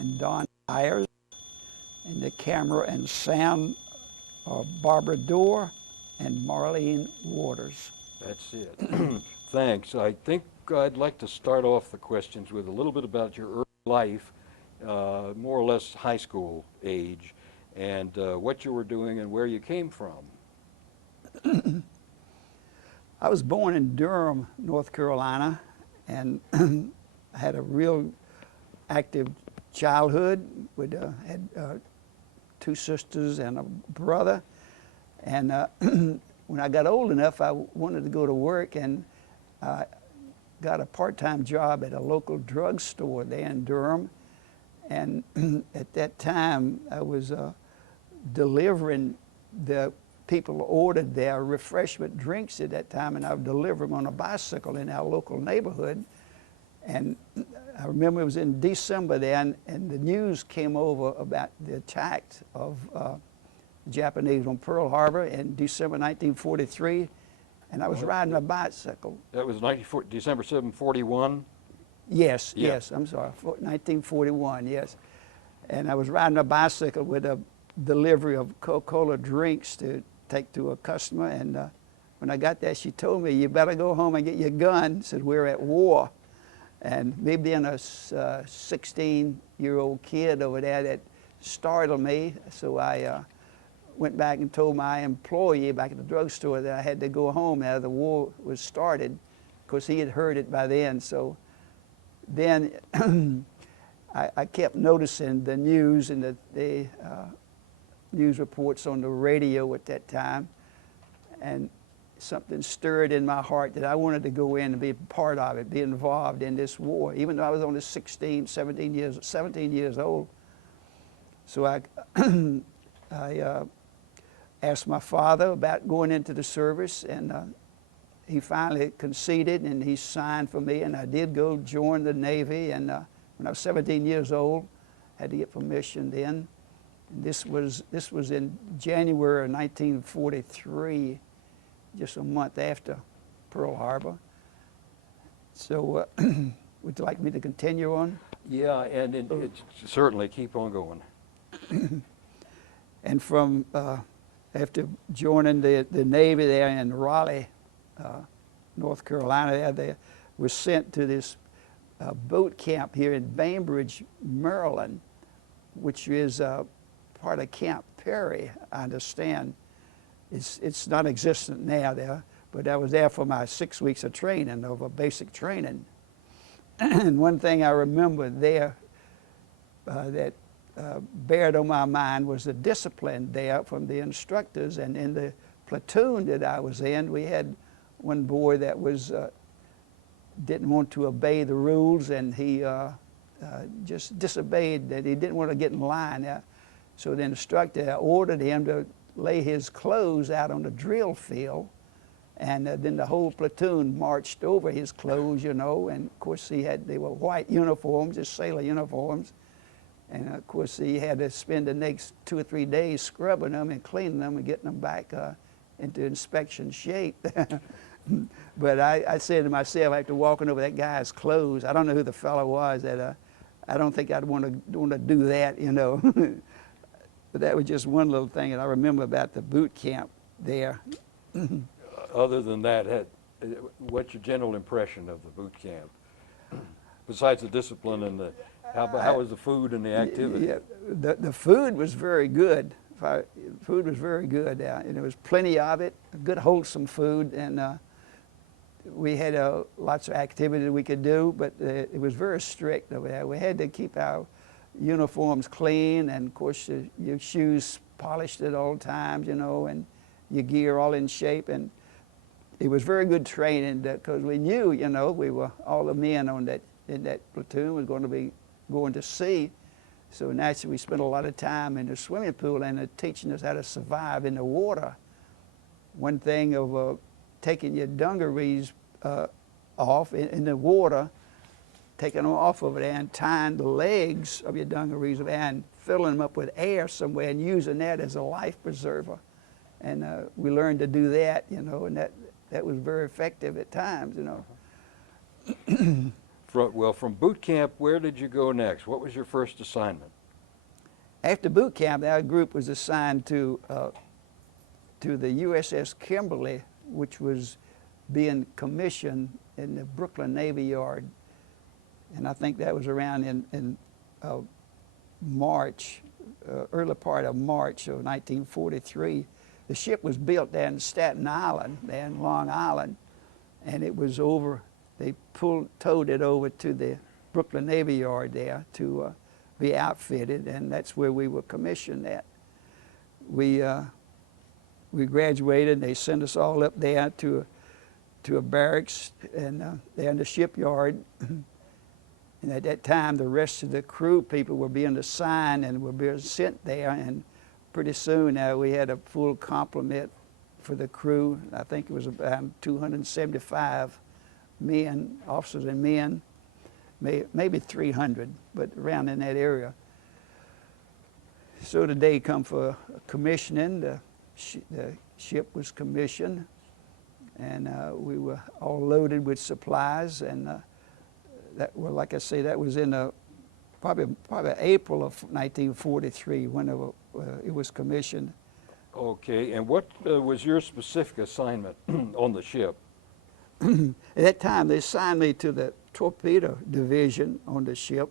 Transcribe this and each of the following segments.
and Don Myers, and the camera and sound are Barbara Dorr and Marlene Waters. That's it. Thanks. I think I'd like to start off the questions with a little bit about your early life, more or less high school age, and what you were doing and where you came from. I was born in Durham, North Carolina, and I had a real active childhood. Had 2 sisters and a brother. And when I got old enough, I wanted to go to work, and I got a part-time job at a local drugstore there in Durham. And at that time, I was delivering the people ordered their refreshment drinks at that time, and I would deliver them on a bicycle in our local neighborhood. And I remember it was in December then, and the news came over about the attack of Japanese on Pearl Harbor in December 1943, and I was riding a bicycle. That was December 7, 41? Yes, Yeah. yes, I'm sorry, 1941, yes. And I was riding a bicycle with a delivery of Coca-Cola drinks to take to a customer, and when I got there, she told me, "You better go home and get your gun," said, "We're at war." And me being a 16-year-old kid over there, that startled me, so I went back and told my employee back at the drugstore that I had to go home now the war was started, because he had heard it by then. So then I kept noticing the news and the news reports on the radio at that time, and something stirred in my heart that I wanted to go in and be part of it, be involved in this war, even though I was only 17 years old. So I asked my father about going into the service, and he finally conceded, and he signed for me, and I did go join the Navy. And when I was 17 years old, I had to get permission then. And this was in January of 1943, just a month after Pearl Harbor. So would you like me to continue on? Yeah, and certainly keep on going. And from after joining the Navy there in Raleigh, North Carolina, they was sent to this boat camp here in Bainbridge, Maryland, which is part of Camp Perry, I understand. It's not existent now there, but I was there for my 6 weeks of training, of a basic training. And one thing I remember there that bared on my mind was the discipline there from the instructors. And in the platoon that I was in, we had one boy that was didn't want to obey the rules, and he just disobeyed, that he didn't want to get in line. So the instructor ordered him to lay his clothes out on the drill field, and then the whole platoon marched over his clothes, you know, and of course they were white uniforms, just sailor uniforms, and of course he had to spend the next 2 or 3 days scrubbing them and cleaning them and getting them back into inspection shape. But I said to myself, after walking over that guy's clothes, I don't know who the fellow was, that I don't think I'd want to do that, you know. But that was just one little thing that I remember about the boot camp there. Other than that, what's your general impression of the boot camp? Besides the discipline and how was the food and the activity? Yeah, the food was very good. Food was very good, and there was plenty of it, good wholesome food, and we had lots of activity we could do, but it was very strict over there. We had to keep our uniforms clean, and of course your shoes polished at all times, you know, and your gear all in shape. And it was very good training, because we knew, you know, we were all the men in that platoon was going to be going to sea. So naturally we spent a lot of time in the swimming pool and teaching us how to survive in the water. One thing of taking your dungarees off in the water, taking them off of it and tying the legs of your dungarees and filling them up with air somewhere and using that as a life preserver. And we learned to do that, you know, and that was very effective at times, you know. From boot camp, where did you go next? What was your first assignment? After boot camp, our group was assigned to the USS Kimberly, which was being commissioned in the Brooklyn Navy Yard. And I think that was around in March, early part of March of 1943. The ship was built down in Staten Island, there in Long Island, and it was over, they towed it over to the Brooklyn Navy Yard there to be outfitted, and that's where we were commissioned at. We graduated, and they sent us all up there to a barracks, and there in the shipyard. And at that time, the rest of the crew people were being assigned and were being sent there, and pretty soon we had a full complement for the crew. I think it was about 275 men, officers and men, maybe 300, but around in that area. So the day come for commissioning. The ship was commissioned, and we were all loaded with supplies, and that, well, like I say, that was in probably April of 1943 when it was commissioned. Okay, and what was your specific assignment on the ship? At that time, they assigned me to the torpedo division on the ship,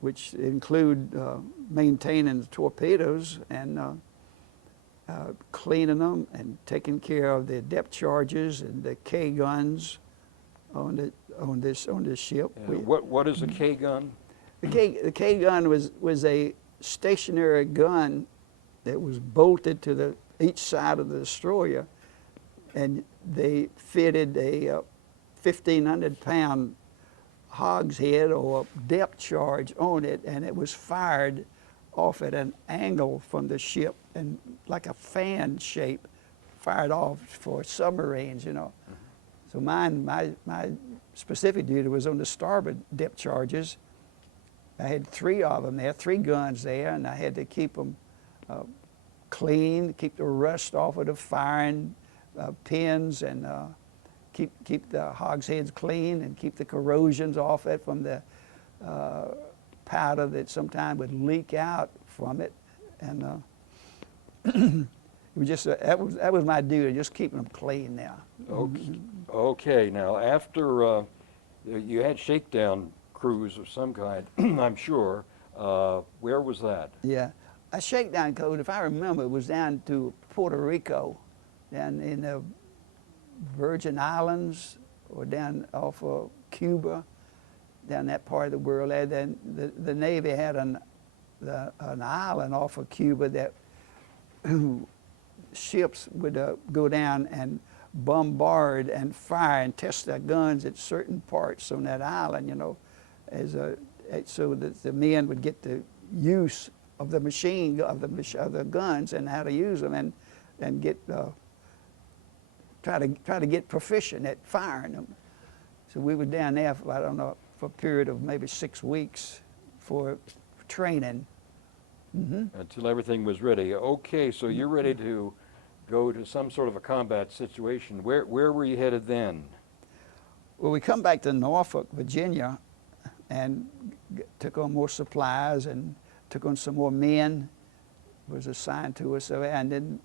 which include maintaining the torpedoes and cleaning them and taking care of the depth charges and the K guns on this ship. What is a K gun? The K gun was a stationary gun that was bolted to each side of the destroyer, and they fitted a 1,500-pound hogshead or depth charge on it, and it was fired off at an angle from the ship and like a fan shape, fired off for submarines, you know. So my specific duty was on the starboard depth charges. I had 3 of them there, 3 guns there, and I had to keep them clean, keep the rust off of the firing pins, and keep the hogsheads clean, and keep the corrosions off it from the powder that sometimes would leak out from it. And it was just that was my duty, just keeping them clean now. Okay, now after you had shakedown crews of some kind, I'm sure. Where was that? Yeah, a shakedown code, if I remember, was down to Puerto Rico, down in the Virgin Islands, or down off of Cuba, down that part of the world. And then the Navy had an island off of Cuba that ships would go down and bombard and fire and test their guns at certain parts on that island, you know, so that the men would get the use of the machine of the guns and how to use them, and get try to get proficient at firing them. So we were down there for, I don't know, for a period of maybe 6 weeks for training. Until everything was ready. Okay, so you're ready to go to some sort of a combat situation. Where were you headed then? Well, we come back to Norfolk, Virginia, and took on more supplies and took on some more men. Was assigned to us, and then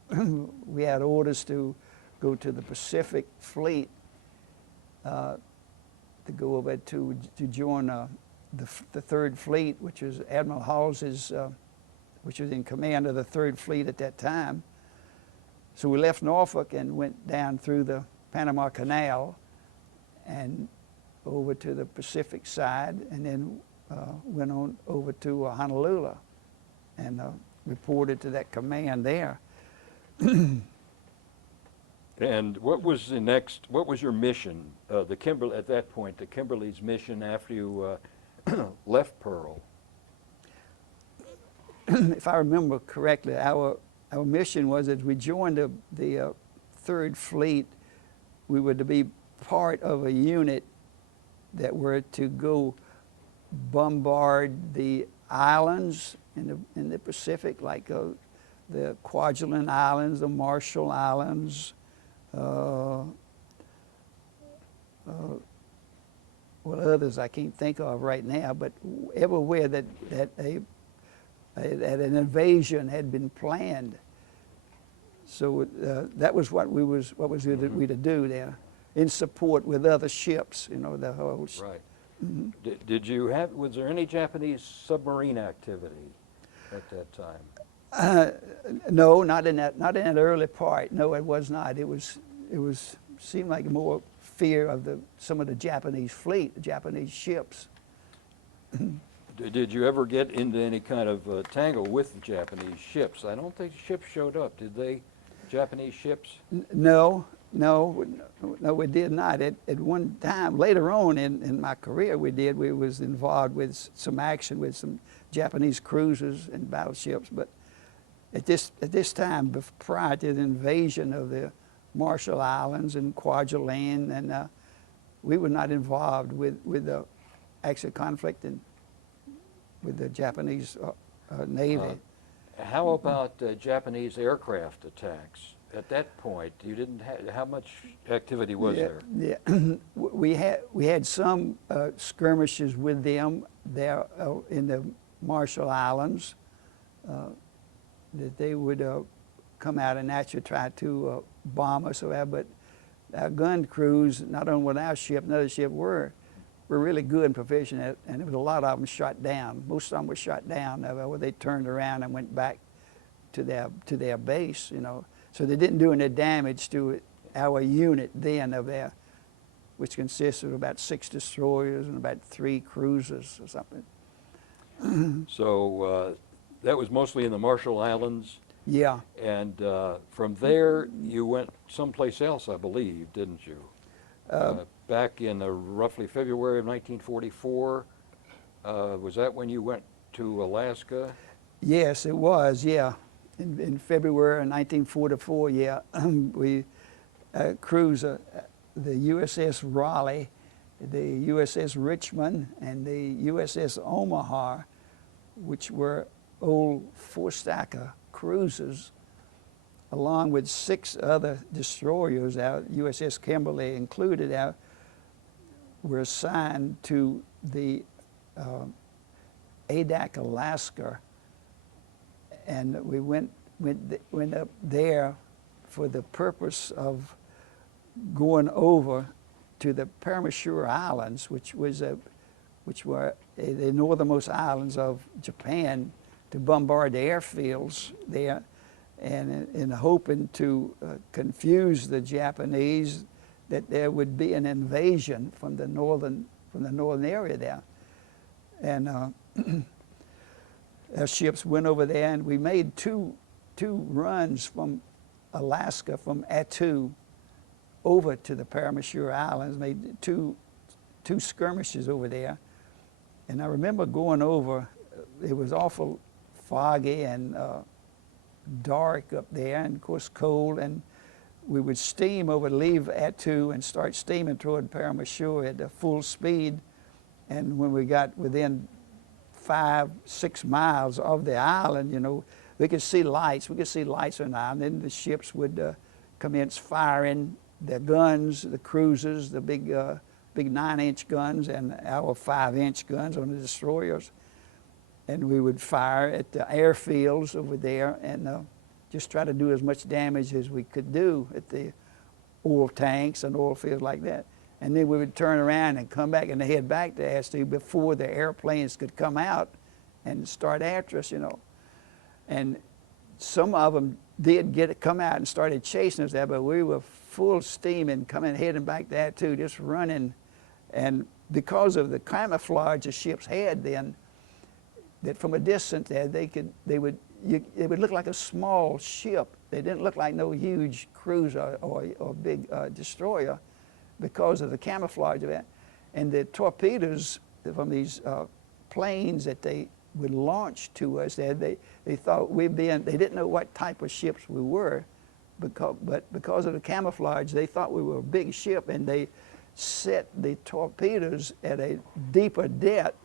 we had orders to go to the Pacific Fleet, to go over to join the Third Fleet, which was Admiral Halls's, which was in command of the Third Fleet at that time. So we left Norfolk and went down through the Panama Canal and over to the Pacific side, and then went on over to Honolulu and reported to that command there. And what was the next? What was your mission? The Kimberly at that point. The Kimberly's mission after you left Pearl. If I remember correctly, our mission was, as we joined the Third Fleet, we were to be part of a unit that were to go bombard the islands in the Pacific, like the Kwajalein Islands, the Marshall Islands, well, others I can't think of right now, but everywhere that an invasion had been planned. So that was what we to do there, in support with other ships, you know, the whole. Right. Did you have, was there any Japanese submarine activity at that time? No, not in that early part. No, it was not. It seemed like more fear of some of the Japanese fleet, the Japanese ships. Did you ever get into any kind of tangle with the Japanese ships? I don't think ships showed up, did they? Japanese ships? No, we did not. At one time, later on in my career, we was involved with some action with some Japanese cruisers and battleships, but at this time, prior to the invasion of the Marshall Islands and Kwajalein, and we were not involved with the actual conflict with the Japanese Navy. How about Japanese aircraft attacks? At that point, you didn't have, how much activity was there? Yeah, we had some skirmishes with them there in the Marshall Islands, that they would come out and actually try to bomb us or whatever, but our gun crews, not only with our ship, another ship, were really good and proficient at, and there was a lot of them shot down. Most of them were shot down, where they turned around and went back to their base, you know. So they didn't do any damage to our unit then of there, which consisted of about 6 destroyers and about 3 cruisers or something. So that was mostly in the Marshall Islands? Yeah. And from there, you went someplace else, I believe, didn't you? Back in roughly February of 1944, was that when you went to Alaska? Yes, it was, yeah. In February of 1944, yeah, we cruised the USS Raleigh, the USS Richmond, and the USS Omaha, which were old four-stacker cruisers, along with 6 other destroyers, our USS Kimberly included, were assigned to the Adak, Alaska, and we went up there for the purpose of going over to the Paramushura Islands, which were the northernmost islands of Japan, to bombard the airfields there, and in hoping to confuse the Japanese that there would be an invasion from the northern area there, and our ships went over there, and we made two runs from Alaska, from Attu over to the Paramushura Islands, made two skirmishes over there. And I remember going over, it was awful foggy and dark up there, and of course cold, and we would steam over, leave Attu and start steaming toward Paramushura at full speed, and when we got within 5-6 miles of the island, you know, we could see lights. We could see lights on the island. Then the ships would commence firing their guns, the cruisers, the big 9-inch guns, and our 5-inch guns on the destroyers. And we would fire at the airfields over there and just try to do as much damage as we could do at the oil tanks and oil fields like that. And then we would turn around and come back and head back to Attu before the airplanes could come out and start after us, you know. And some of them did come out and started chasing us there, but we were full steam and heading back to Attu, just running. And because of the camouflage the ships had then, that from a distance there, it would look like a small ship. They didn't look like no huge cruiser or big destroyer, because of the camouflage of that. And the torpedoes from these planes that they would launch to us, they thought they didn't know what type of ships we were, but because of the camouflage, they thought we were a big ship, and they set the torpedoes at a deeper depth,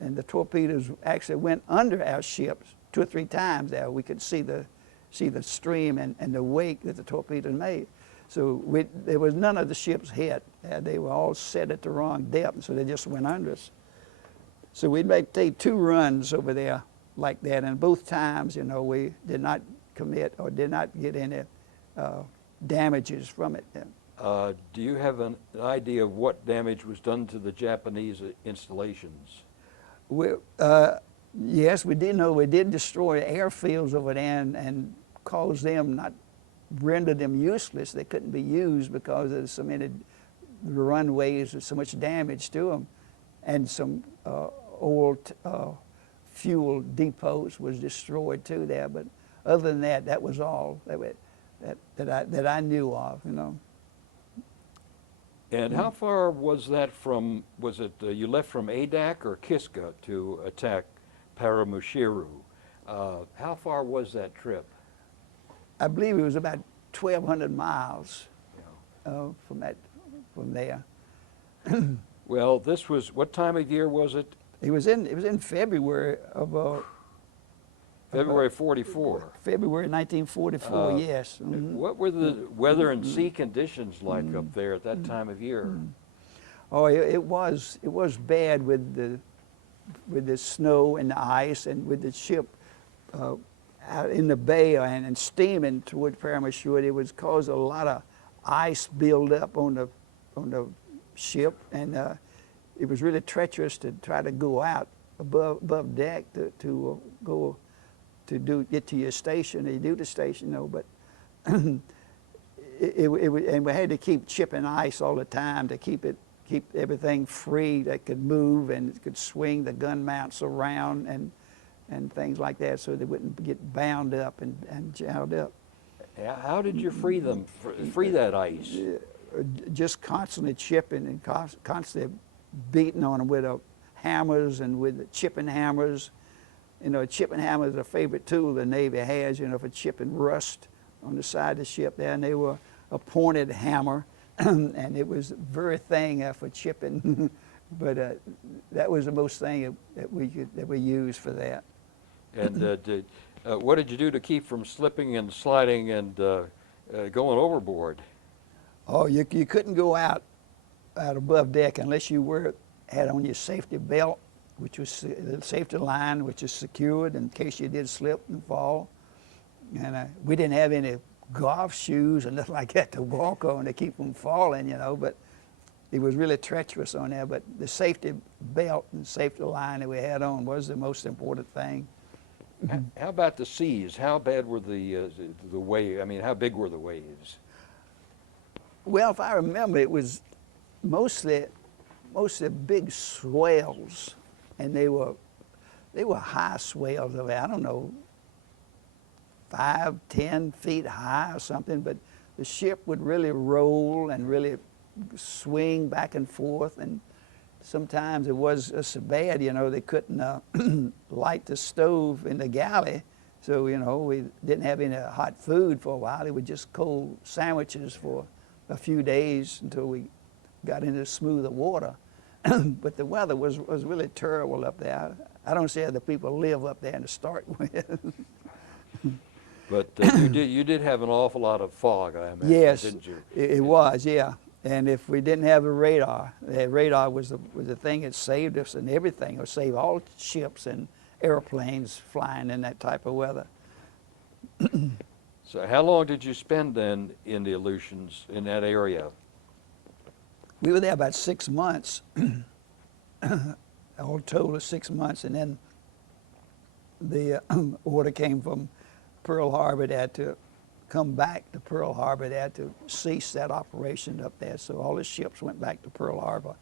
and the torpedoes actually went under our ships 2 or 3 times there. We could see the stream and the wake that the torpedoes made. So there was none of the ships hit. They were all set at the wrong depth, so they just went under us. So we'd take 2 runs over there like that, and both times, you know, we did not commit or did not get any damages from it. Do you have an idea of what damage was done to the Japanese installations? Yes, we did know we did destroy airfields over there and cause them not, render them useless. They couldn't be used because of so many runways with so much damage to them, and some oil fuel depots was destroyed too there. But other than that, that was all that I knew of, you know. And how far was that from, was it you left from Adak or Kiska to attack Paramushiru? How far was that trip? I believe it was about 1,200 miles from there. Well, this was, what time of year was it? It was in February of February 44. February 1944. Yes. Mm-hmm. What were the weather and sea conditions like up there at that time of year? Oh, it was bad with the snow and the ice, and with the ship out in the bay and steaming toward Paramushiru. It was caused a lot of ice build up on the ship, and it was really treacherous to try to go out above deck to go to get to your station. You do the station, you know, but and we had to keep chipping ice all the time to keep everything free that could move and could swing the gun mounts around and things like that, so they wouldn't get bound up and jammed up. How did you free them? Free that ice? Just constantly chipping and constantly beating on them with hammers and with the chipping hammers. You know, a chipping hammer is a favorite tool the Navy has, you know, for chipping rust on the side of the ship there. And they were a pointed hammer, and it was the very thing for chipping. But that was the most thing that we used for that. And what did you do to keep from slipping and sliding and going overboard? Oh, you couldn't go out above deck unless you had on your safety belt, which was the safety line, which is secured in case you did slip and fall. And we didn't have any golf shoes or nothing like that to walk on to keep from falling, you know, but it was really treacherous on there. But the safety belt and safety line that we had on was the most important thing. How about the seas? How bad were the waves? I mean, how big were the waves? Well, if I remember, it was mostly big swells, and they were high swells of, I don't know, 5, 10 feet high or something. But the ship would really roll and really swing back and forth, and sometimes it was so bad, you know, they couldn't light the stove in the galley. So, you know, we didn't have any hot food for a while. It was just cold sandwiches for a few days until we got into smoother water. But the weather was really terrible up there. I don't see how the people live up there to start with. But you did have an awful lot of fog, I imagine, yes, didn't you? It was, yeah. And if we didn't have the radar was the thing that saved us and everything. It would save all ships and airplanes flying in that type of weather. So how long did you spend then in the Aleutians, in that area? We were there about 6 months, all total of 6 months, and then the order came from Pearl Harbor there to come back to Pearl Harbor there to cease that operation up there. So all the ships went back to Pearl Harbor.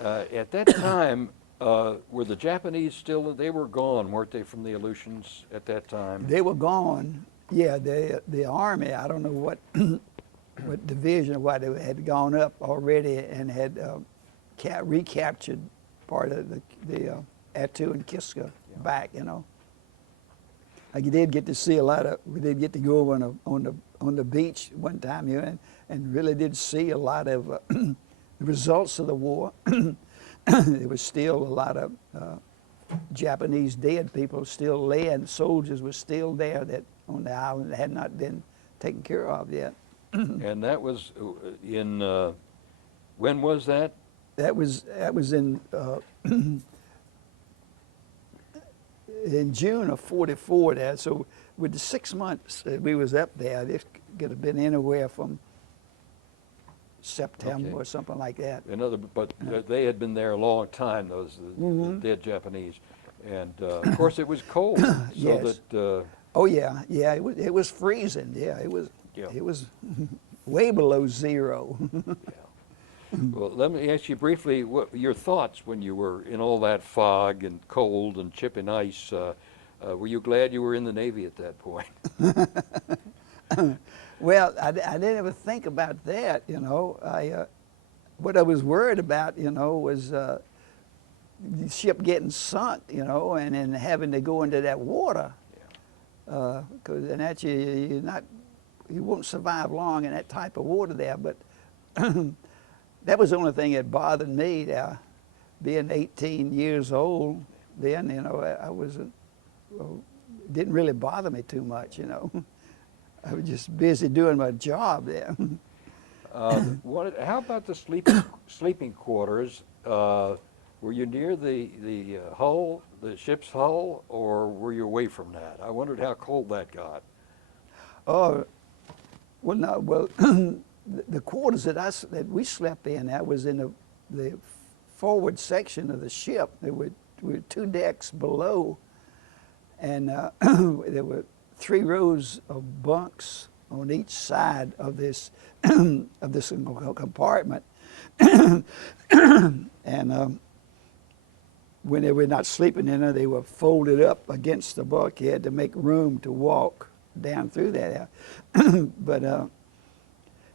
At that time, were the Japanese still, they were gone, weren't they, from the Aleutians at that time? They were gone. Yeah, the Army, I don't know what what division or what, they had gone up already and had recaptured part of the Attu and Kiska back, you know. You did get to see a lot of, we did get to go over on the beach one time here and really did see a lot of the results of the war. There was still a lot of Japanese dead people still laying, soldiers were still there that on the island that had not been taken care of yet. And that was in When was that? That was in in June of '44. There, so with the 6 months that we was up there, this could have been anywhere from September Okay. or something like that. But they had been there a long time, those the dead Japanese, and of course it was cold, so Yes. that Oh yeah, yeah. It was freezing. Yeah, Yeah. it was way below zero. Well, let me ask you briefly what your thoughts when you were in all that fog and cold and chipping ice. Were you glad you were in the Navy at that point? Well, I didn't ever think about that. What I was worried about, was the ship getting sunk, and then having to go into that water. Because in that you won't survive long in that type of water there. But that was the only thing that bothered me there. Being 18 years old, then I wasn't. Well, it didn't really bother me too much. I was just busy doing my job there. How about the sleeping quarters? Were you near the hull, the ship's hull, or were you away from that? I wondered how cold that got. Oh, well, no. Well, the quarters that we slept in, that was in the forward section of the ship. There were 2 decks below, and there were 3 rows of bunks on each side of this of this compartment. And when they were not sleeping in there, they were folded up against the bulkhead to make room to walk down through that. But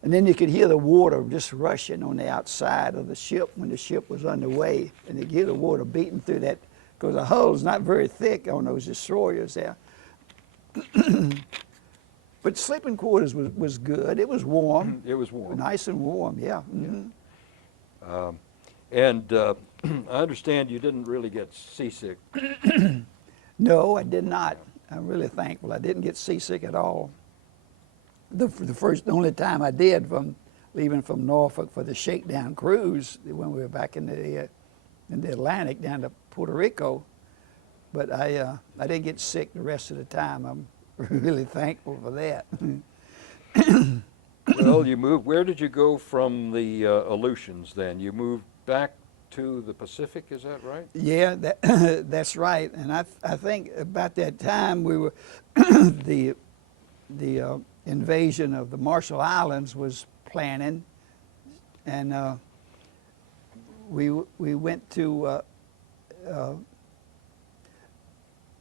and then you could hear the water just rushing on the outside of the ship when the ship was underway, and you could hear the water beating through that because the hull's not very thick on those destroyers there. But sleeping quarters was good. It was warm. It was warm. Nice and warm, yeah. And I understand you didn't really get seasick. No, I did not. I'm really thankful. I didn't get seasick at all. The only time I did from leaving from Norfolk for the shakedown cruise when we were back in the Atlantic down to Puerto Rico. But I didn't get sick the rest of the time. I'm really thankful for that. Well, you moved. Where did you go from the Aleutians then? You moved back to the Pacific, is that right? Yeah, that's right. And I think about that time we were the invasion of the Marshall Islands was planning, and we went to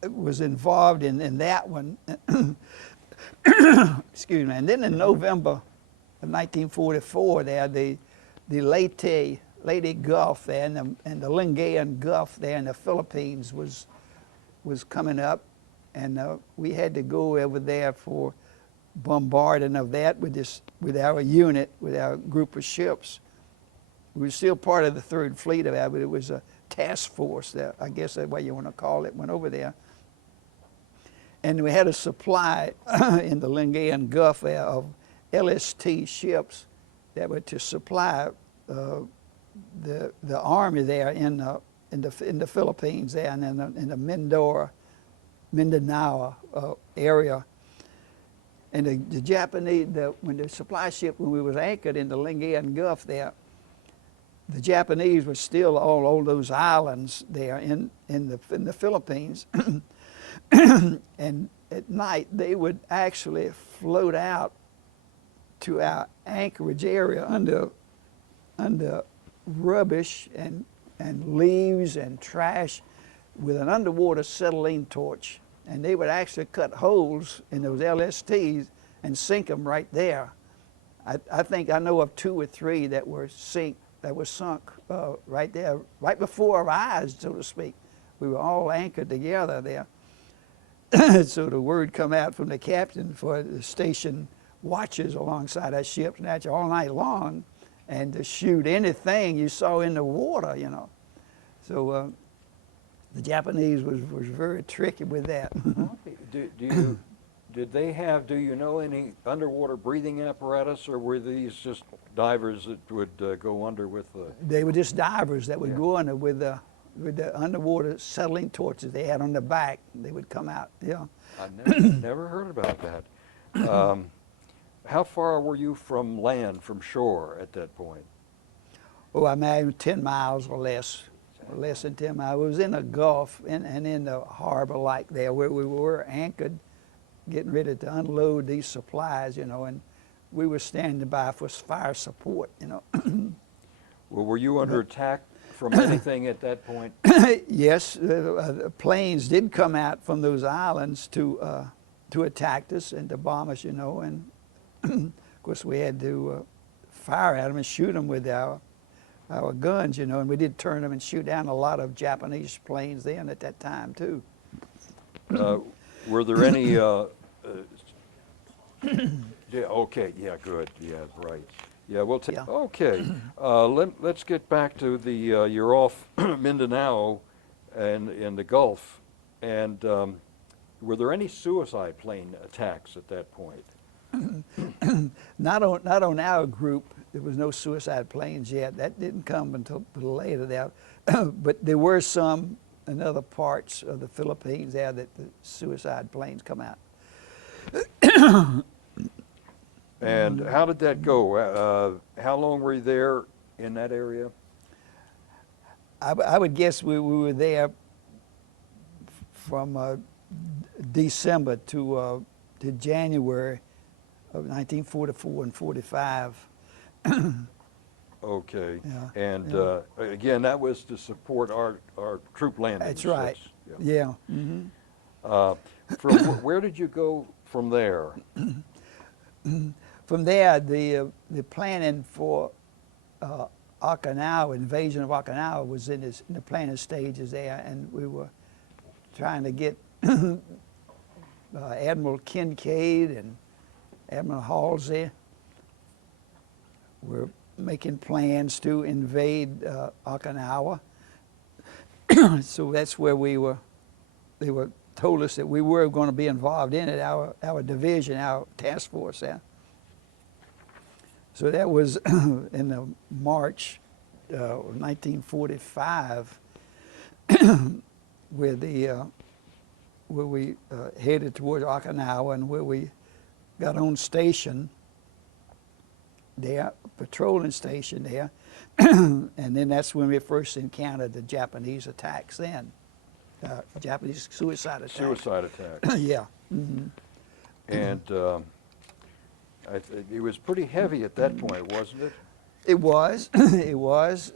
was involved in that one. Excuse me. And then in November of 1944, there the Leyte Gulf there and the Lingayen Gulf there in the Philippines was coming up, and we had to go over there for bombarding of that with our unit, with our group of ships. We were still part of the Third Fleet of that, but it was a task force that I guess that's what you want to call it, went over there. And we had a supply in the Lingayen Gulf there of LST ships that were to supply the army there in the Philippines there and in the Mindanao area. And the Japanese, when the supply ship, when we was anchored in the Lingayen Gulf there, the Japanese were still all those islands there in the Philippines. And at night, they would actually float out to our anchorage area under rubbish and leaves and trash with an underwater acetylene torch. And they would actually cut holes in those LSTs and sink them right there. I think I know of 2 or 3 that were sunk right there, right before our eyes, so to speak. We were all anchored together there. So the word come out from the captain for the station watches alongside our ships all night long, and to shoot anything you saw in the water, So the Japanese was very tricky with that. Do did they have, do you know, any underwater breathing apparatus, or were these just divers that would go under with the... They were just divers that would Yeah. go under with the underwater settling torches they had on the back. They would come out, yeah. I never heard about that. How far were you from land, from shore at that point? Oh, I mean, 10 miles or less than 10 miles. It was in the Gulf and in the harbor like there where we were anchored, getting ready to unload these supplies, you know, and we were standing by for fire support, you know. Well, were you under attack from anything at that point? Yes, the planes did come out from those islands to attack us and to bomb us, you know, and of course we had to fire at them and shoot them with our guns, you know, and we did turn them and shoot down a lot of Japanese planes then at that time too. Were there any, yeah, okay, yeah, good, yeah, right. Yeah, we'll take, Yeah. okay. Let's get back to the, you're off Mindanao and in the Gulf, and were there any suicide plane attacks at that point? Not on our group. There was no suicide planes yet. That didn't come until later there. But there were some in other parts of the Philippines there that the suicide planes come out. And how did that go? How long were you there in that area? I would guess we were there from December to January of 1944 and 45. Okay. Yeah, And yeah. again, that was to support our troop landings. That's right. yeah. Yeah. Mm-hmm. From where did you go from there? From there, the planning for Okinawa, invasion of Okinawa, was in the planning stages there, and we were trying to get Admiral Kincaid and Admiral Halsey. We're making plans to invade Okinawa. So that's where we were. They were told us that we were going to be involved in it. Our division, our task force there. So that was in the March of 1945, where we headed towards Okinawa, and where we got on station there, patrolling station there, and then that's when we first encountered the Japanese attacks then, Japanese suicide attacks. Suicide attack. Yeah. Mm-hmm. And it was pretty heavy at that point, wasn't it? It was. It was.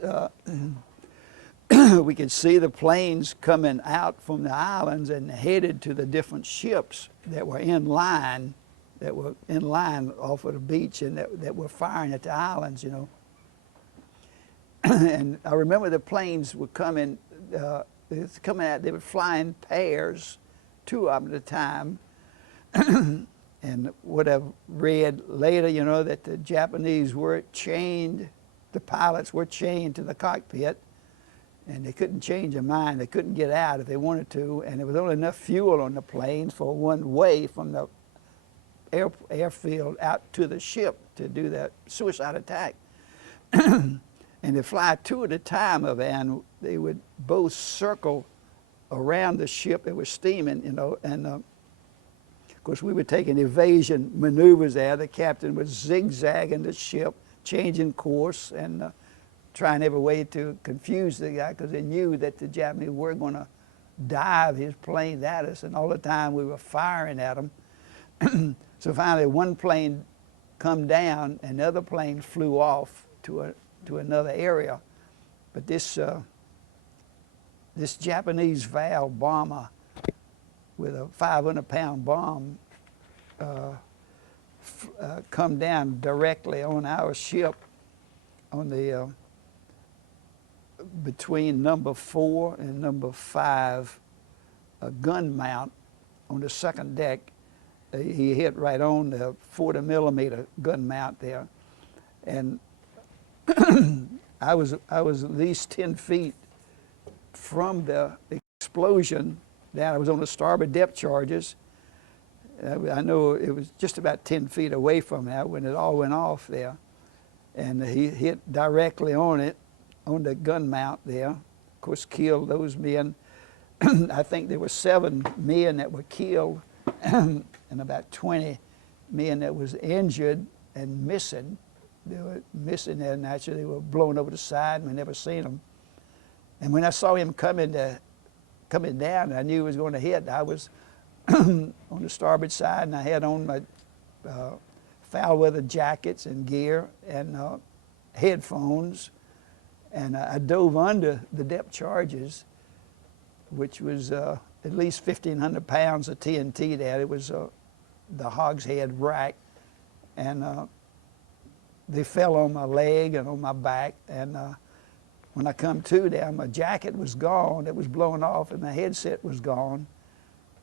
We could see the planes coming out from the islands and headed to the different ships that were in line off of the beach, and that were firing at the islands, you know. And I remember the planes were coming out, they were flying pairs, 2 of them at a time. And what I've read later, you know, that the Japanese were chained, the pilots were chained to the cockpit, and they couldn't change their mind. They couldn't get out if they wanted to, and there was only enough fuel on the planes for one way from the airfield out to the ship to do that suicide attack. And they fly 2 at a time of it, and they would both circle around the ship that was steaming, you know, and of course we were taking evasion maneuvers there. The captain was zigzagging the ship, changing course, and trying every way to confuse the guy, because they knew that the Japanese were going to dive his planes at us, and all the time we were firing at them. So finally one plane come down and the other plane flew off to another area. But this Japanese Val bomber with a 500-pound bomb come down directly on our ship on the between number 4 and number 5 gun mount on the second deck. He hit right on the 40mm gun mount there, and I was at least 10 feet from the explosion. Down, I was on the starboard depth charges, I know it was just about 10 feet away from that when it all went off there. And he hit directly on it, on the gun mount there. Of course, killed those men. I think there were 7 men that were killed and about 20 men that was injured and missing. They were missing there naturally. They were blown over the side and we never seen them. And when I saw him coming down, I knew he was going to hit. I was on the starboard side and I had on my foul weather jackets and gear and headphones. And I dove under the depth charges, which was at least 1,500 pounds of TNT there. It was the hogshead rack. And they fell on my leg and on my back. And when I come to there, my jacket was gone. It was blown off and my headset was gone.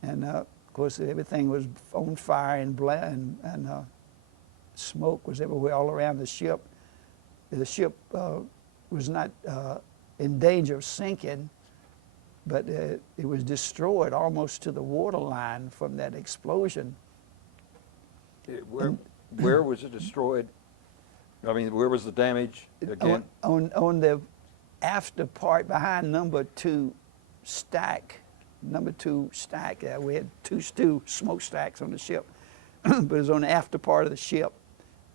And of course, everything was on fire and smoke was everywhere all around the ship. The ship was not in danger of sinking, but it was destroyed almost to the waterline from that explosion. Where was it destroyed? I mean, where was the damage again? On the after part behind number 2 stack. Number 2 stack. We had 2 smokestacks on the ship, but it was on the after part of the ship,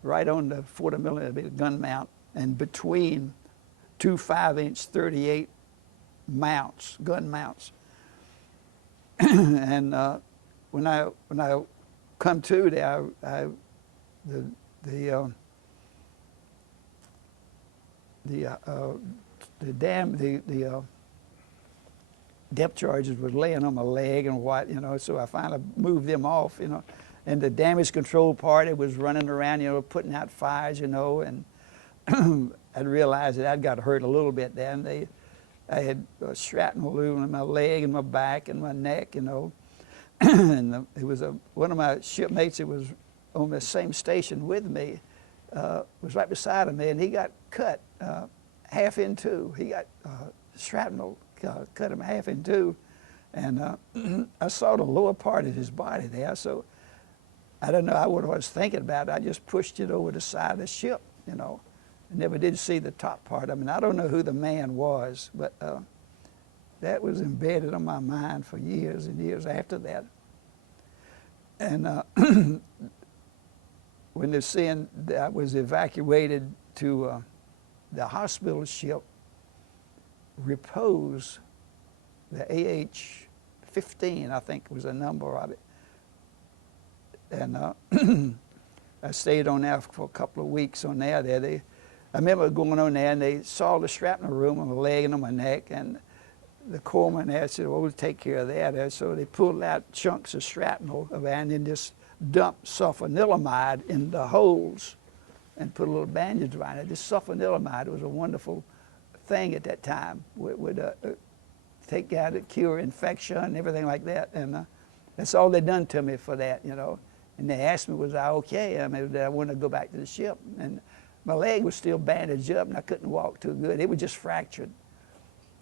right on the 40mm gun mount, and between 2 5-inch 38 mounts, gun mounts. And when I come to there, the depth charges was laying on my leg and what, you know, so I finally moved them off, you know. And the damage control party was running around, you know, putting out fires, you know, and I realized that I'd got hurt a little bit there, and I had shrapnel wound in my leg and my back and my neck, you know. And it was one of my shipmates that was on the same station with me, was right beside of me, and he got cut half in 2. He got shrapnel cut him half in 2, and I saw the lower part of his body there, so I don't know what I was thinking about. I just pushed it over the side of the ship, you know. I never did see the top part. I mean, I don't know who the man was, but that was embedded on my mind for years and years after that. And when they're saying that I was evacuated to the hospital ship, Repose, the AH-15, I think was the number of it. And I stayed on there for a couple of weeks on there. I remember going on there and they saw the shrapnel wound on my leg and on my neck, and the corpsman there said, well, we'll take care of that. So they pulled out chunks of shrapnel and then just dumped sulfanilamide in the holes and put a little bandage around it. This sulfanilamide was a wonderful thing at that time. Would take out it, cure infection and everything like that. And that's all they done to me for that, you know. And they asked me, was I okay? I mean, did I want to go back to the ship? And my leg was still bandaged up and I couldn't walk too good. It was just fractured.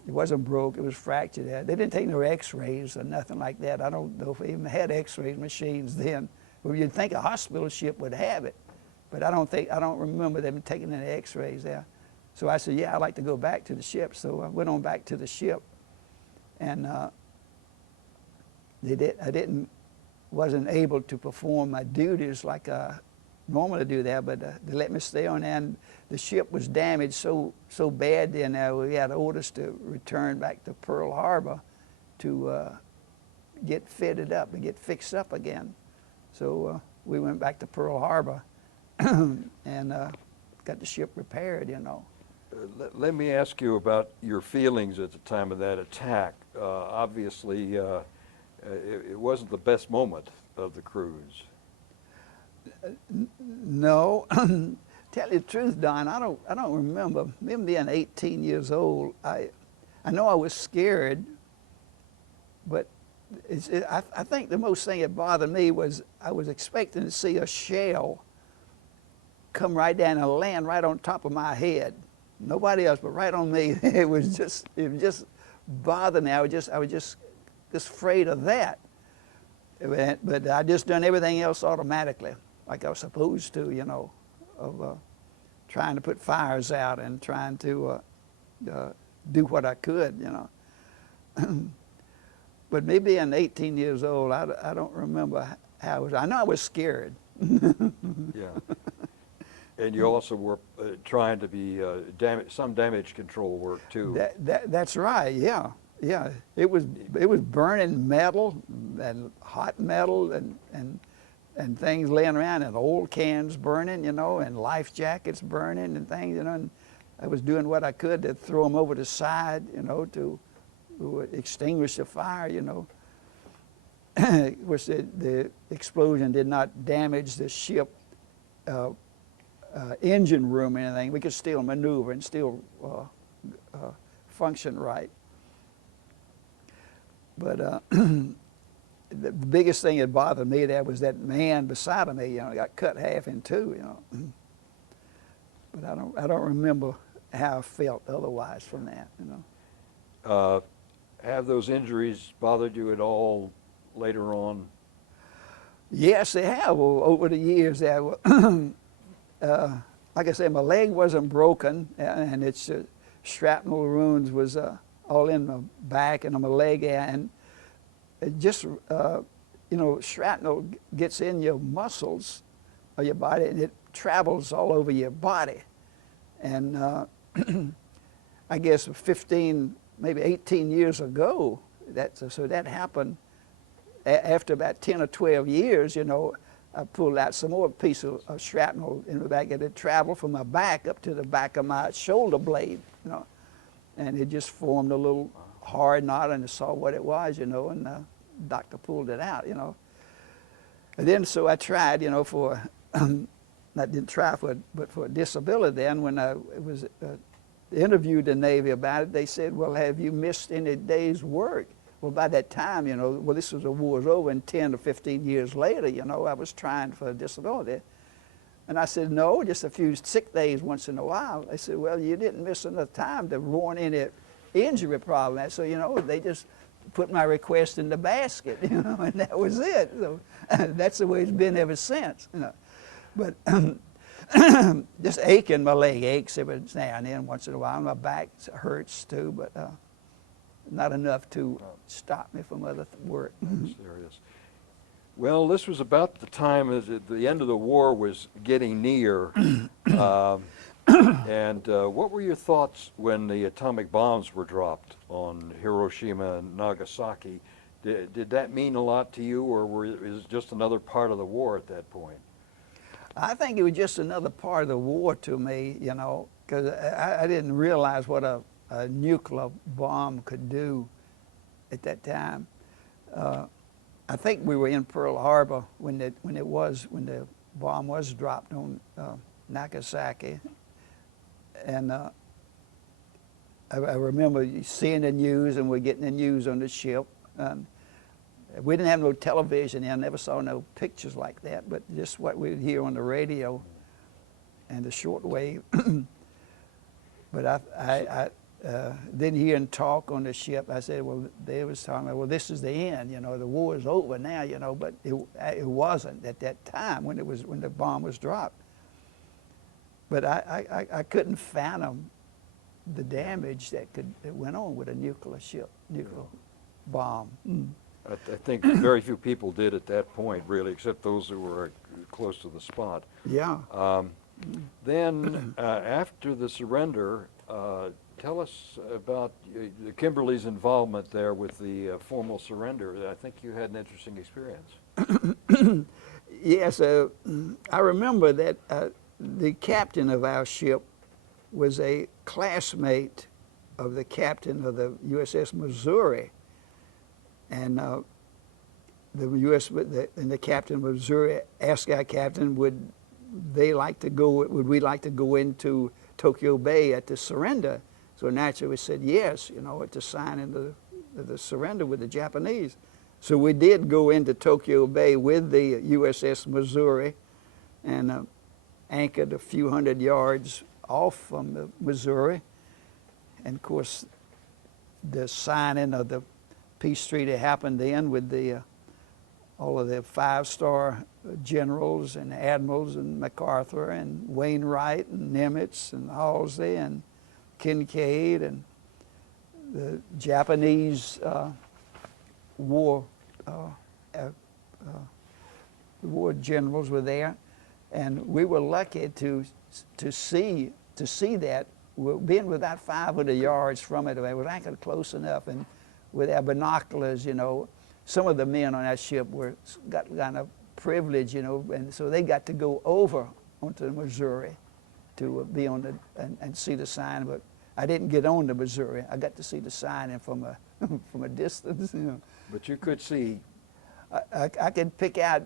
It wasn't broke, it was fractured. They didn't take no x-rays or nothing like that. I don't know if they even had x-ray machines then. Well, you'd think a hospital ship would have it, but I don't remember them taking any x-rays there. So I said, yeah, I'd like to go back to the ship. So I went on back to the ship, and wasn't able to perform my duties like I normally do there, but they let me stay on there. And the ship was damaged so bad then we had orders to return back to Pearl Harbor to get fitted up and get fixed up again. So we went back to Pearl Harbor and got the ship repaired, you know. Let me ask you about your feelings at the time of that attack. Obviously, it wasn't the best moment of the cruise. No, tell you the truth, Don, I don't remember. Me being 18 years old, I know I was scared, but I think the most thing that bothered me was I was expecting to see a shell come right down and land right on top of my head. Nobody else, but right on me. It just bothered me. I was just afraid of that. But I just done everything else automatically, like I was supposed to, you know, of trying to put fires out and trying to do what I could, you know. But me being 18 years old, I don't remember how I was. I know I was scared. Yeah. And you also were trying to be some damage control work too. That's right. Yeah, yeah. It was burning metal and hot metal and things laying around, and old cans burning, you know, and life jackets burning and things, you know. And I was doing what I could to throw them over the side, you know, to extinguish the fire, you know. Which the explosion did not damage the ship engine room or anything. We could still maneuver and still function right. But the biggest thing that bothered me there was that man beside of me, you know, got cut half in two, you know. But I don't remember how I felt otherwise from that, you know. Have those injuries bothered you at all later on? Yes, they have over the years. Like I said, my leg wasn't broken, and its shrapnel wounds was all in my back and on my leg, and it just, you know, shrapnel gets in your muscles of your body, and it travels all over your body. And I guess 15, maybe 18 years ago, so that happened. After about 10 or 12 years, you know, I pulled out some more piece of shrapnel in the back, and it traveled from my back up to the back of my shoulder blade, you know, and it just formed a little hard knot, and I saw what it was, you know, and the doctor pulled it out, you know. And then so I tried, you know, I didn't try but for disability. Then when I was interviewed the Navy about it, they said, well, have you missed any days' work? Well, by that time, you know, well, this was the war's over, and 10 to 15 years later, you know, I was trying for a disability. And I said, no, just a few sick days once in a while. They said, well, you didn't miss enough time to warn any injury problem. So, you know, they just put my request in the basket, you know, and that was it. So that's the way it's been ever since, you know. But just aching, my leg aches every now and then, once in a while. My back hurts too, but not enough to stop me from other work. Serious. Well, this was about the time as the end of the war was getting near. And what were your thoughts when the atomic bombs were dropped on Hiroshima and Nagasaki? Did that mean a lot to you, or is it just another part of the war at that point? I think it was just another part of the war to me, you know, because I didn't realize what a nuclear bomb could do at that time. I think we were in Pearl Harbor when the bomb was dropped on Nagasaki, and I remember seeing the news, and we're getting the news on the ship. We didn't have no television, and I never saw no pictures like that, but just what we'd hear on the radio and the shortwave. But I didn't hear him talk on the ship. I said, well, they was talking about, well, this is the end, you know, the war is over now, you know, but it wasn't at that time when the bomb was dropped. But I couldn't fathom the damage that went on with a nuclear bomb. I think very few people did at that point, really, except those who were close to the spot. Yeah. Then, after the surrender, tell us about Kimberly's involvement there with the formal surrender. I think you had an interesting experience. Yes, I remember that the captain of our ship was a classmate of the captain of the USS Missouri. And the captain of Missouri asked our captain, would we like to go into Tokyo Bay at the surrender? So naturally we said yes, you know, at the signing of the surrender with the Japanese. So we did go into Tokyo Bay with the USS Missouri, and anchored a few hundred yards off from the Missouri. And of course, the signing of the peace treaty happened then with the all of the five-star generals and admirals and MacArthur and Wainwright and Nimitz and Halsey and Kincaid and the Japanese war generals were there, and we were lucky to see that. Being without 500 yards from it, we were anchored close enough, and with our binoculars, you know, some of the men on that ship got kind of privilege, you know, and so they got to go over onto the Missouri to be on the and see the sign. But I didn't get on the Missouri. I got to see the sign and from a from a distance, you know. But you could see. I could pick out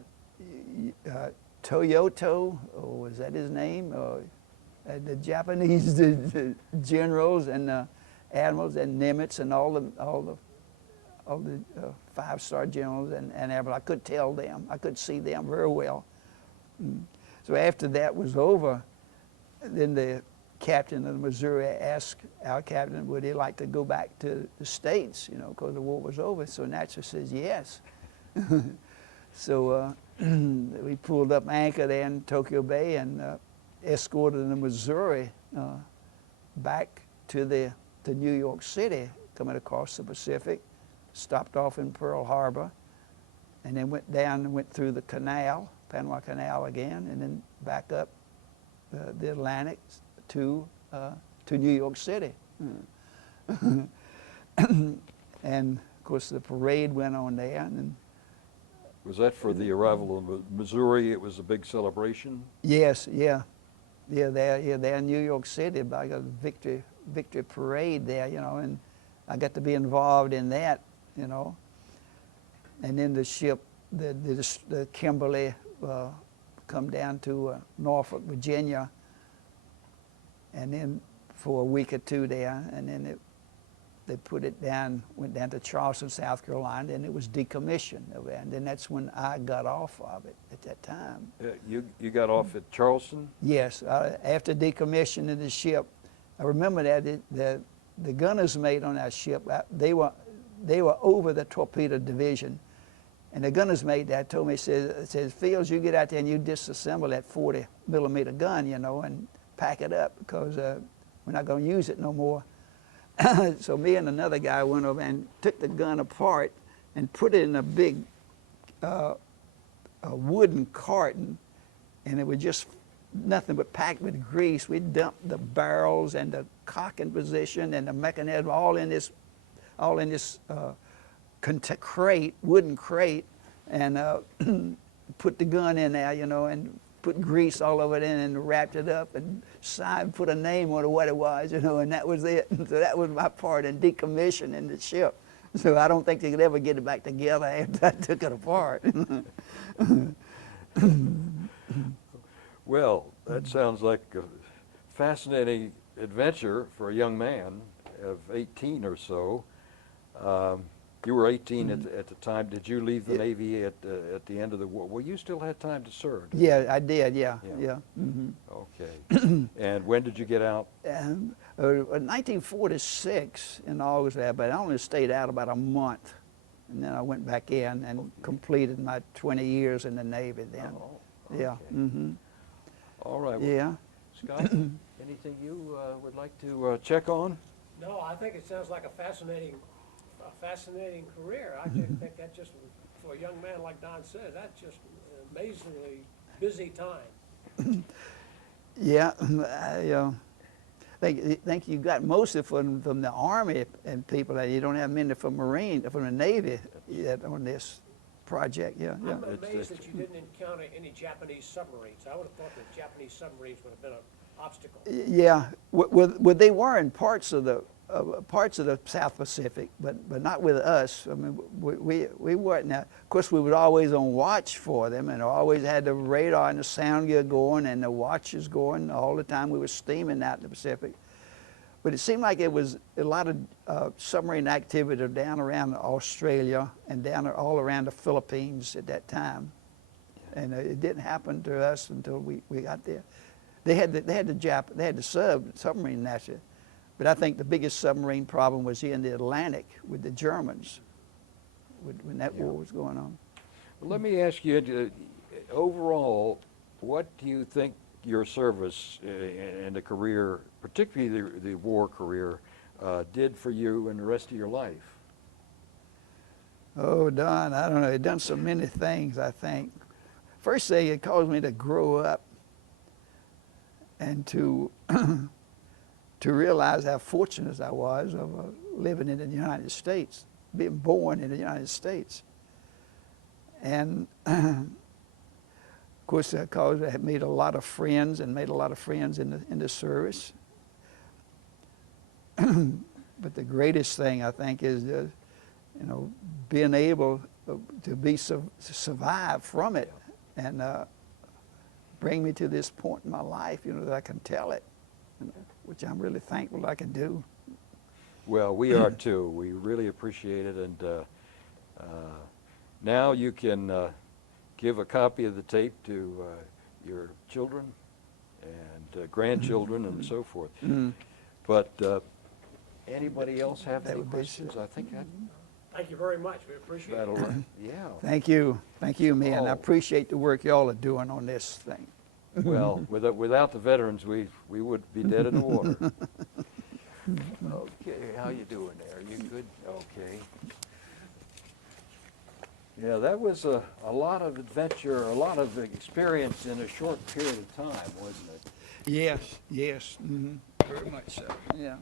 Toyoto, or was that his name? The Japanese the generals and admirals and Nimitz and all the five-star generals and admirals. I could tell them. I could see them very well. So after that was over, then the captain of the Missouri asked our captain, would he like to go back to the States, you know, because the war was over. So naturally says yes. So we pulled up anchor there in Tokyo Bay and escorted the Missouri back to New York City, coming across the Pacific, stopped off in Pearl Harbor, and then went down and went through the canal, Panama Canal again, and then back up the Atlantic to New York City. And of course the parade went on there. And then, was that for the arrival of Missouri? It was a big celebration. yes, yeah. There in New York City, I got a victory parade there, you know, and I got to be involved in that, you know. And then the ship, the Kimberly, come down to Norfolk, Virginia, and then for a week or two there, and then they put it down, went down to Charleston, South Carolina, and it was decommissioned. And then that's when I got off of it at that time. You got off at Charleston? Yes, after decommissioning the ship, I remember that the gunner's mate on that ship, they were over the torpedo division, and the gunner's mate that told me, says, Fields, you get out there and you disassemble that 40-millimeter gun, you know, and pack it up because we're not going to use it no more. So me and another guy went over and took the gun apart and put it in a big a wooden carton, and it was just nothing but packed with grease. We dumped the barrels and the cocking position and the mechanism all in this crate, wooden crate, and put the gun in there, you know, and put grease all over it and wrapped it up and signed, put a name on it, what it was, you know, and that was it. So that was my part in decommissioning the ship. So I don't think they could ever get it back together after I took it apart. Well, that sounds like a fascinating adventure for a young man of 18 or so. You were 18 at the time. Did you leave the Navy at the end of the war? Well, you still had time to serve. Yeah, I did, yeah. Okay. And when did you get out? 1946 in August, but I only stayed out about a month. And then I went back in and completed my 20 years in the Navy then. Oh, okay. Yeah. All right. Well, Yeah. Scott, anything you would like to check on? No, I think it sounds like a fascinating career. I just think that just, for a young man like Don said, that's just an amazingly busy time. Yeah, I think you got most of it from the Army and people. That you don't have many from the Navy yet on this project. Yeah, yeah. I'm amazed that you didn't encounter any Japanese submarines. I would have thought that Japanese submarines would have been an obstacle. Yeah, well, they were in parts of the South Pacific, but not with us. I mean, we weren't. Now, of course, we were always on watch for them, and always had the radar and the sound gear going, and the watches going all the time. We were steaming out in the Pacific, but it seemed like it was a lot of submarine activity down around Australia and down all around the Philippines at that time, and it didn't happen to us until we got there. They had the submarine naturally. But I think the biggest submarine problem was in the Atlantic with the Germans when that war was going on. Let me ask you, overall, what do you think your service and the career, particularly the war career, did for you and the rest of your life? Oh, Don, I don't know. It done so many things, I think. First thing, it caused me to grow up and to to realize how fortunate I was of living in the United States, being born in the United States. And of course, that caused I had made a lot of friends and made a lot of friends in the service. But the greatest thing I think is, being able to survive from it and bring me to this point in my life, that I can tell it, which I'm really thankful I can do. Well, we are too. We really appreciate it, and now you can give a copy of the tape to your children and grandchildren and so forth. But anybody else have any questions? I think that Thank you very much. We appreciate that'll it. yeah. Thank you, man. I Oh. appreciate the work y'all are doing on this thing. Well, without the veterans, we would be dead in the water. Okay, how you doing there? You good? Okay. Yeah, that was a lot of adventure, a lot of experience in a short period of time, wasn't it? Yes, very much so. Yeah.